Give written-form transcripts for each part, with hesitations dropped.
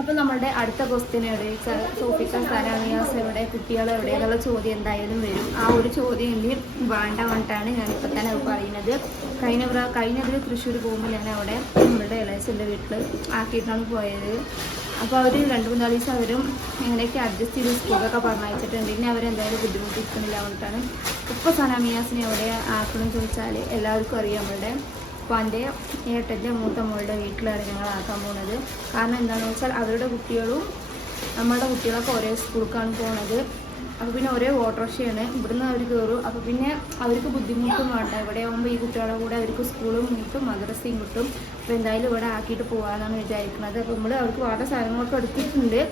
അപ്പോൾ നമ്മളുടെ അടുത്ത ക്വസ്റ്റ്യൻ എവിടെ, സോഫിക്ക സനാമിയാസ് എവിടെ, കുട്ടികൾ എവിടെ എന്നുള്ള ചോദ്യം എന്തായാലും വരും. ആ ഒരു ചോദ്യം ഇനി വേണ്ട വേണ്ടിയിട്ടാണ് ഞാനിപ്പോൾ തന്നെ അത് പറയുന്നത്. കഴിഞ്ഞതിൽ തൃശ്ശൂർ പോകുമ്പോൾ ഞാൻ അവിടെ നമ്മളുടെ ഇളയച്ചൻ്റെ വീട്ടിൽ ആക്കിയിട്ടാണ് പോയത്. അപ്പോൾ അവർ 2-3 ദിവസം അവരും എങ്ങനെയൊക്കെ അഡ്ജസ്റ്റ് ചെയ്ത് സ്കൂളൊക്കെ പറഞ്ഞയച്ചിട്ടുണ്ട്. ഇനി അവരെന്തായാലും ബുദ്ധിമുട്ടിക്കുന്നില്ല കൊണ്ടിട്ടാണ്. ഇപ്പോൾ സനാമിയാസിനെ എവിടെ ആക്കണമെന്ന് ചോദിച്ചാൽ എല്ലാവർക്കും അറിയാം. നമ്മളുടെ അപ്പോൾ എൻ്റെ ഏട്ടൻ്റെ മൂത്ത മോളുടെ വീട്ടിലാണ് ഞങ്ങളാക്കാൻ പോകുന്നത്. കാരണം എന്താണെന്ന് വെച്ചാൽ അവരുടെ കുട്ടികളും നമ്മളുടെ കുട്ടികളൊക്കെ ഒരേ സ്കൂളിലേക്കാണ് പോകുന്നത്. അപ്പോൾ പിന്നെ ഒരേ ഓട്ടോറിക്ഷയാണ്, ഇവിടുന്ന് അവർ കയറും. അപ്പോൾ പിന്നെ അവർക്ക് ബുദ്ധിമുട്ടും വേണ്ട. ഇവിടെ ആകുമ്പോൾ ഈ കുട്ടികളുടെ കൂടെ അവർക്ക് സ്കൂളും കിട്ടും മദ്രസയും കിട്ടും. അപ്പോൾ എന്തായാലും ഇവിടെ ആക്കിയിട്ട് പോകാമെന്നാണ് വിചാരിക്കുന്നത്. അപ്പോൾ നമ്മൾ അവർക്ക് വേണ്ട സാധനങ്ങളൊക്കെ എടുത്തിട്ടുണ്ട്.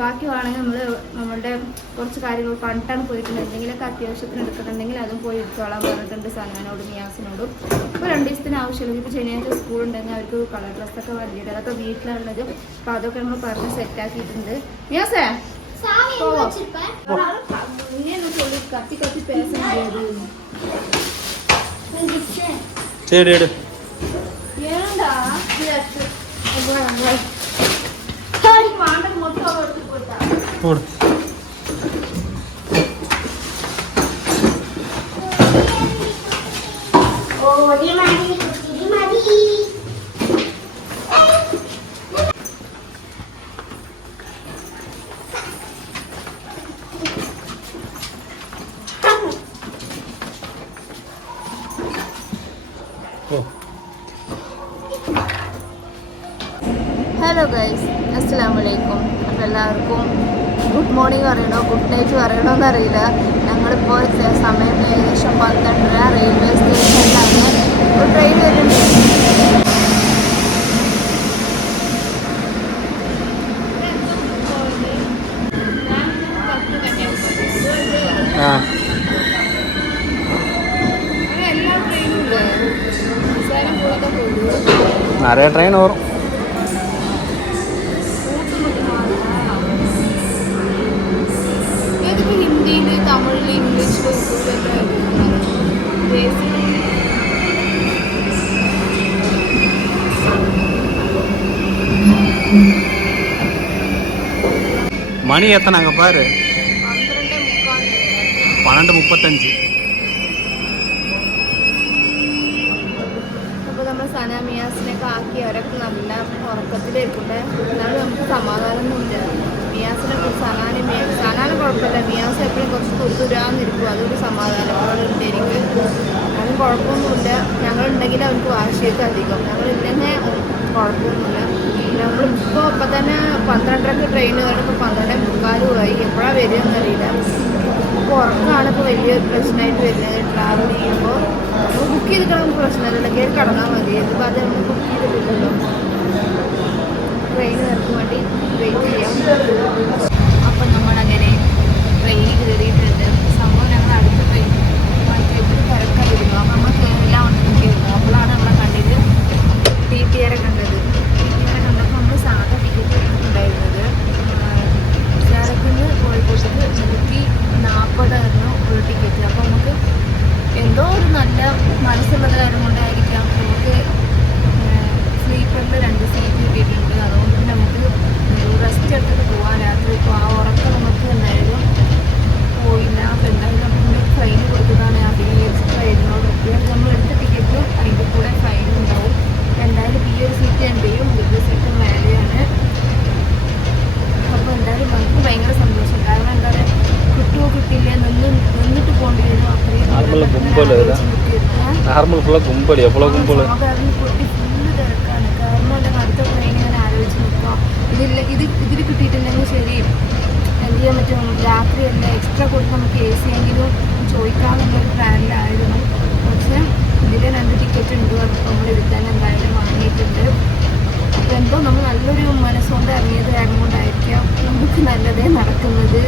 ബാക്കി വേണമെങ്കിൽ നമ്മളുടെ കുറച്ച് കാര്യങ്ങൾ കണ്ടിട്ടാണ് പോയിട്ടുണ്ട്. എന്തെങ്കിലുമൊക്കെ അത്യാവശ്യത്തിന് എടുക്കുന്നുണ്ടെങ്കിൽ അതും പോയി എടുത്തോളാൻ പറഞ്ഞിട്ടുണ്ട് സനാനോടും മിയാസിനോടും. ഇപ്പോൾ 2 ദിവസത്തിന് ആവശ്യമില്ല. ഇപ്പോൾ ശനിയാഴ്ച സ്കൂളുണ്ടെങ്കിൽ അവർക്ക് കളർ ഡ്രസ്സൊക്കെ വണ്ടിയിട്ട് അതൊക്കെ വീട്ടിലുള്ളത്. അപ്പോൾ അതൊക്കെ നമ്മൾ പറഞ്ഞ് സെറ്റാക്കിയിട്ടുണ്ട്. മിയാസേ കത്തി കത്തി പേസുണ്ട് ഹലോ ഗൈസ്, അസ്സലാമലൈക്കും. അപ്പോൾ എല്ലാവർക്കും ഗുഡ് മോർണിംഗ് പറയണോ ഗുഡ് നൈറ്റ് പറയണോ എന്നറിയില്ല. ഞങ്ങളിപ്പോൾ സമയം ഏകദേശം 12:30 റെയിൽവേ സ്റ്റേഷനിലാണ്. ഒരു ട്രെയിൻ വരുന്നുണ്ട്. நிறைய ட்ரெயின் வரும். ഹിന്ദിയിൽ തമിഴിൽ ഇംഗ്ലീഷിൽ மணி எத்தனாங்க பாரு, 12:35. അപ്പോൾ നമ്മൾ സനാമിയാസിനൊക്കെ ആക്കി അവരൊക്കെ നല്ല ഉറക്കത്തിലേക്കുണ്ട്. എന്നാലും നമുക്ക് സമാധാനമൊന്നുമില്ല. സനാനും കുഴപ്പമില്ല. മിയാസ് എപ്പോഴും കുറച്ച് തുരുതുരാന്നിരിക്കും. അതൊരു സമാധാനങ്ങളുണ്ട് എനിക്ക്. അതിന് കുഴപ്പമൊന്നുമില്ല. ഞങ്ങളുണ്ടെങ്കിൽ അവർക്ക് വാശിയൊക്കെ അധികം. ഞങ്ങളില്ലെങ്കിൽ കുഴപ്പമൊന്നുമില്ല. നമ്മളിപ്പോൾ ഇപ്പം തന്നെ 12:30 ട്രെയിൻ കയറിപ്പോൾ 12:45 എപ്പോഴാണ് വരികയെന്നറിയില്ല. അപ്പോൾ ഉറക്കമാണ് ഇപ്പോൾ വലിയൊരു പ്രശ്നമായിട്ട് വരുന്നത്. ട്രാവൽ ചെയ്യുമ്പോൾ നമ്മൾ ബുക്ക് ചെയ്തിട്ടാണെങ്കിൽ പ്രശ്നമില്ല, കയറി കടന്നാൽ മതി. ഇതിപ്പോൾ അത് നമ്മൾ ബുക്ക് ചെയ്തിട്ടില്ലല്ലോ. ട്രെയിൻ കയറാൻ വേണ്ടി വെയിറ്റ് ചെയ്യാം. അപ്പം നമ്മളങ്ങനെ ട്രെയിനിൽ കയറിയിട്ടുണ്ട്. സംഭവം ഞങ്ങൾ അടുത്ത ട്രെയിൻ എപ്പോഴും തിരക്കായിരുന്നു. അപ്പം നമ്മൾ എല്ലാം വന്നിരിക്കുന്നു. അപ്പോഴാണ് നമ്മളെ കണ്ടിട്ട് TTR കണ്ടത്. TTR കണ്ടപ്പോൾ നമ്മൾ സാധാ ടിക്കറ്റ് ഉണ്ടായിരുന്നത്. ചേർക്കുന്ന കോഴിക്കോട്ടേക്ക് 140 ഒരു ടിക്കറ്റ്. അപ്പോൾ നമുക്ക് എന്തോ ഒരു നല്ല മനസ്സുള്ളത് കാര്യം കൊണ്ടായിരിക്കാം നമുക്ക് സ്ലീപ്പറിൽ 2 സീറ്റ് കിട്ടിയിട്ടുണ്ട്. അതുകൊണ്ട് നമുക്ക് റെസ്റ്റ് എടുത്തിട്ട് പോകാൻ രാത്രി. ഇപ്പോൾ ആ ഉറക്കം നമുക്ക് എന്തായാലും പോയില്ല. അപ്പോൾ എന്തായാലും നമുക്ക് ഫൈൻ കൊടുക്കുന്നതാണ്. അതിന് എക്സ്ട്രാ 700 രൂപ നമ്മൾ എടുത്ത ടിക്കറ്റും അതിൻ്റെ കൂടെ ഫൈനും ഉണ്ടാവും. എന്തായാലും ഈ ഒരു സീറ്റ് എൻ്റെയും ഇത് സീറ്റും വേറെയാണ്. അപ്പോൾ എന്തായാലും നമുക്ക് ഭയങ്കര സന്തോഷം. കാരണം എന്താ പറയുക, കിട്ടുമോ കിട്ടില്ല നിന്നിട്ട് പോകേണ്ടി വരും. അത്രയും ഫുള്ള് തിരക്കാണ്. കാരണം അല്ലെങ്കിൽ അടുത്ത ട്രെയിൻ ഞാൻ ആലോചിച്ച് നിൽക്കാം. ഇതിൽ കിട്ടിയിട്ടുണ്ടെങ്കിൽ ശരി, എന്ത് ചെയ്യാൻ പറ്റും, രാത്രിയല്ല എക്സ്ട്രാ കൊടുത്ത് നമുക്ക് AC എങ്കിലും ചോദിക്കാമെന്നുള്ളൊരു പ്ലാനിലായിരുന്നു. പക്ഷേ ഇതിൽ 2 ടിക്കറ്റ് ഉണ്ട്. നമ്മൾ എടുക്കാൻ എന്തായാലും വാങ്ങിയിട്ടുണ്ട്. അപ്പോൾ എന്തോ നമ്മൾ നല്ലൊരു മനസ്സുകൊണ്ട് ഇറങ്ങിയത് കാരണം കൊണ്ടായിരിക്കാം നമുക്ക് നല്ലതേ നടക്കുന്നത്.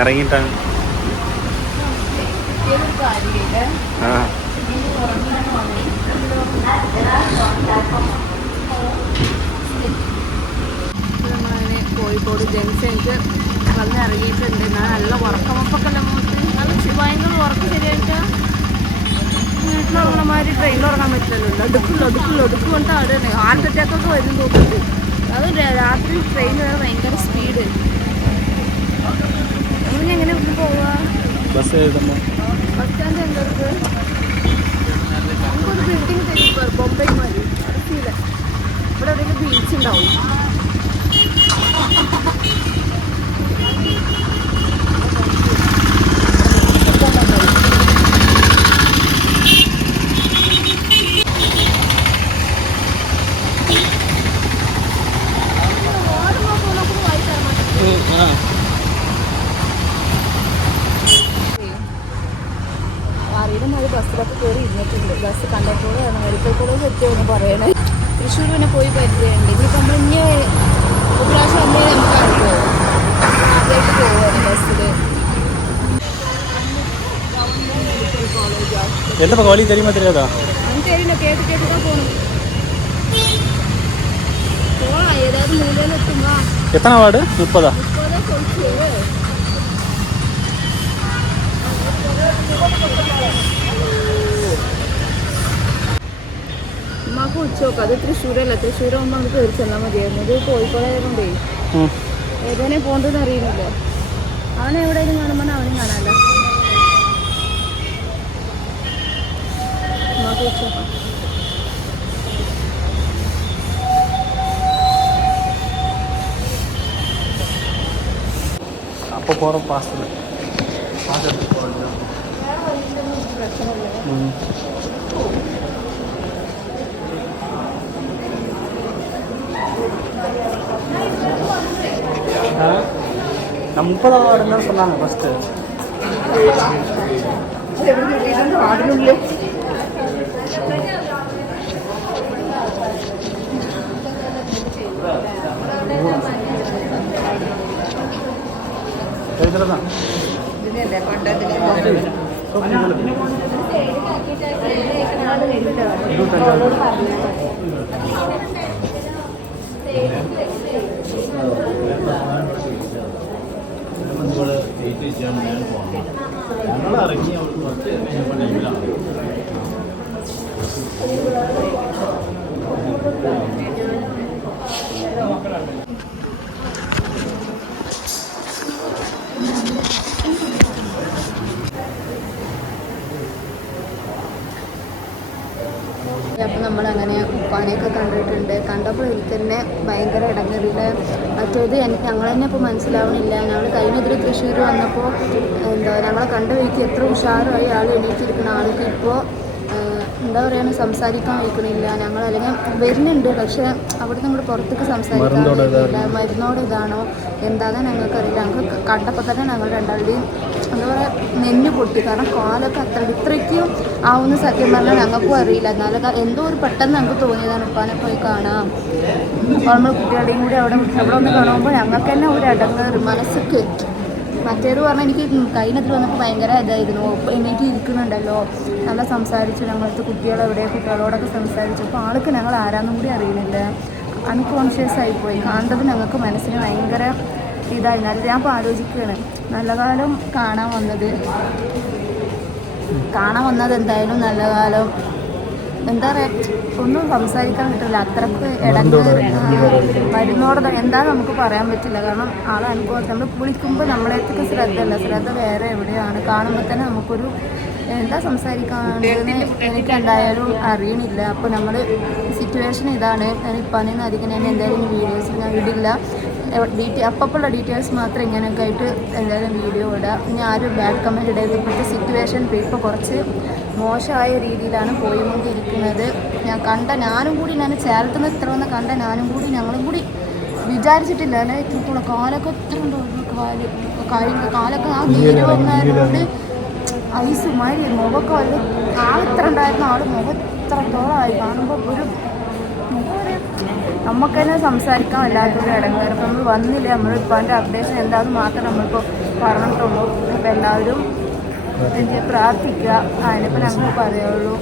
ഇറങ്ങിയിട്ടാണ് നമ്മളങ്ങനെ കോഴിക്കോട് ജംഗ്ഷനിക്ക് വന്നിറങ്ങിയിട്ടുണ്ട്. നല്ല ഉറക്കമൊക്കെ നമുക്ക് നല്ല ഭയങ്കര ഉറക്കം ശരിയായിട്ട് വീട്ടിലുറങ്ങണമാതിരി ട്രെയിനിൽ ഉറങ്ങാൻ പറ്റും. ഒടുക്കുകൊണ്ട് അവിടെ ഹാർട്ട് അറ്റാക്ക് ഒക്കെ വരും തോന്നുന്നുണ്ട്. അത് രാത്രി ട്രെയിൻ വേറെ ഭയങ്കര സ്പീഡ്. നമ്മളിനി എങ്ങനെ ഇവിടെ പോവുക? ബസ് സ്റ്റാൻഡ് എന്തൊക്കെ നമുക്കൊരു ബിൽഡിംഗ് തരും ബോംബെ മതി. അടുത്തില്ല ഇവിടെ എവിടെയെങ്കിലും ബീച്ച് ഉണ്ടാവും. ബസ്സിലൊക്കെ കയറി ഇരുന്നിട്ടുണ്ട്. ബസ് കണ്ടക്ടറോട് മെഡിക്കൽ കോളേജ് എത്തിയെന്ന് പറയണേ. തൃശ്ശൂർ പിന്നെ പോയി പരിചയമുണ്ട്. ഇനിയിപ്പോൾ നമ്മൾ ഇനി ഒരു പ്രാവശ്യം അമ്മയെ നമുക്ക് അറിയുമോ? ആദ്യമായിട്ട് പോവുകയാണ് ബസ്സിൽ. മെഡിക്കൽ കോളേജാണ്. എനിക്ക് തരില്ല, കേട്ട് കേട്ടിട്ടാ പോകണം. പോവാം ഏതായാലും മൂലയിലെത്തുമ്പോ. എത്ര വാർഡ്? 30 ഉമ്മാക്ക് ഉച്ചോക്കാം. അത് തൃശ്ശൂരല്ല. തൃശ്ശൂരാകുമ്പോൾ നമുക്ക് കയറി ചെന്നാൽ മതിയായിരുന്നു. ഇത് കോഴിക്കോടായതുകൊണ്ടേ ഏതേനെ പോകേണ്ടതെന്ന് അറിയുന്നില്ല. അവനെ എവിടെയെങ്കിലും കാണുമ്പോൾ അവനും കാണാമല്ലോ. ഉമ്മാക്ക് ഉച്ചോക്കാം. അപ്പോൾ പോகிறோம் പാസ്റ്റിൽ நான் 30 வார்டுன்னு சொன்னாங்க ஃபஸ்ட்டு. വാർഡിനുള്ളിൽ இதுதான் ഞങ്ങൾ ഇറങ്ങി അവർക്ക് കുറച്ച് ടൈമിലാണ്. അപ്പം നമ്മളങ്ങനെ ഉപ്പാനെയൊക്കെ കണ്ടിട്ടുണ്ട്. കണ്ടപ്പോൾ ഇതിൽ തന്നെ ഭയങ്കര ഇടങ്ങറില്ല. മറ്റേത് ഞങ്ങൾ തന്നെ ഇപ്പോൾ മനസ്സിലാവണില്ല. ഞങ്ങൾ കഴിഞ്ഞതിൽ തൃശ്ശൂർ വന്നപ്പോൾ ഞങ്ങളെ കണ്ട വഴിക്ക് എത്ര ഉഷാറായി ആൾ എണീറ്റിരിക്കുന്ന ആൾക്ക് ഇപ്പോൾ എന്താ പറയുക സംസാരിക്കാൻ വയ്ക്കണില്ല. ഞങ്ങൾ അല്ലെങ്കിൽ വരുന്നുണ്ട്, പക്ഷേ അവിടെ നമ്മൾ പുറത്തേക്ക് സംസാരിക്കാൻ വയ്ക്കില്ല. മരുന്നോട് ഇതാണോ എന്താണെന്ന് ഞങ്ങൾക്കറിയില്ല. ഞങ്ങൾക്ക് കണ്ടപ്പോൾ തന്നെ ഞങ്ങൾ രണ്ടാളുടെയും എന്താ പറയുക നെഞ്ഞ് പൊട്ടി. കാരണം കാലൊക്കെ ഇത്രയ്ക്കും ആവുന്ന സത്യം പറഞ്ഞാൽ ഞങ്ങൾക്കും അറിയില്ല. എന്നാലും എന്തോ ഒരു പെട്ടെന്ന് ഞങ്ങൾക്ക് തോന്നിയതാണ് ഉപ്പാനെ പോയി കാണാം. അപ്പോൾ നമ്മൾ കുട്ടികളുടെയും കൂടി അവിടെ ഒന്ന് കാണുമ്പോൾ ഞങ്ങൾക്ക് തന്നെ ഒരു അടങ്ങേറ് മനസ്സൊക്കെ. മറ്റേത് പറഞ്ഞാൽ എനിക്ക് കഴിഞ്ഞതിൽ വന്നപ്പോൾ ഭയങ്കര ഇതായിരുന്നു. എണീറ്റ് ഇരിക്കുന്നുണ്ടല്ലോ, നല്ല സംസാരിച്ചു. ഞങ്ങളടുത്ത് കുട്ടികളോടൊക്കെ സംസാരിച്ചു. അപ്പോൾ ആൾക്ക് ഞങ്ങൾ ആരാന്നും കൂടി അറിയുന്നില്ല. അൺകോൺഷ്യസ് ആയിപ്പോയി. കാണുന്നത് ഞങ്ങൾക്ക് മനസ്സിന് ഭയങ്കര ഇതായിരുന്നു. ഞാൻ ഇപ്പോൾ ആലോചിക്കുകയാണ്, നല്ല കാലം കാണാൻ വന്നത് എന്തായാലും നല്ല കാലം എന്താ പറയുക ഒന്നും സംസാരിക്കാൻ പറ്റില്ല. അത്രക്ക് ഇടങ്ങേറ് മരുന്നോട് എന്താ നമുക്ക് പറയാൻ പറ്റില്ല. കാരണം ആളെ അനുഭവം നമ്മൾ കുളിക്കുമ്പോൾ നമ്മളേക്കൊക്കെ ശ്രദ്ധ വേറെ എവിടെയാണ്. കാണുമ്പോൾ തന്നെ നമുക്കൊരു എന്താ സംസാരിക്കാണ്ടെന്ന് എനിക്ക് എന്തായാലും അറിയണില്ല. അപ്പോൾ നമ്മൾ സിറ്റുവേഷൻ ഇതാണ്. ഞാനിപ്പോൾ അധികം ഞാൻ എന്തായാലും വീഡിയോസ് ഞാൻ ഇടില്ല. അപ്പപ്പോഴുള്ള ഡീറ്റെയിൽസ് മാത്രം ഇങ്ങനെയൊക്കെ ആയിട്ട് എന്തായാലും വീഡിയോ ഇടുക. ഇനി ആരും ബാഡ് കമൻറ്റ് ഇടരുത്. ഇപ്പോഴത്തെ സിറ്റുവേഷൻ ഇപ്പോൾ കുറച്ച് മോശമായ രീതിയിലാണ് പോയിക്കൊണ്ടിരിക്കുന്നത്. ഞാനും കൂടി ചേർത്തുനിന്ന് ഇത്ര വന്ന് ഞാനും കൂടി ഞങ്ങളും കൂടി വിചാരിച്ചിട്ടില്ല. അല്ലെ ഇത്രത്തോളം കാലൊക്കെ എത്ര ഉണ്ടോ കാലൊക്കെ ആ നീര് വന്നതിനോട് ഐസ് മാതിരി മുഖമൊക്കെ ഇത്ര ഉണ്ടായിരുന്ന മുഖം ഇത്രത്തോളമായി കാണുമ്പോൾ ഒരു നമുക്ക് തന്നെ സംസാരിക്കാൻ വല്ലാത്തൊരു ഇടങ്ങേറ്. ഇപ്പം നമ്മൾ വന്നില്ല, നമ്മൾ ഇപ്പോഴത്തെ അപ്ഡേഷൻ എന്താണെന്ന് മാത്രം നമ്മളിപ്പോൾ പറഞ്ഞിട്ടുള്ളൂ. അപ്പോൾ എല്ലാവരും പ്രാർത്ഥിക്കുക. അതിനിപ്പോൾ ഞങ്ങൾക്ക് പറയുള്ളൂ.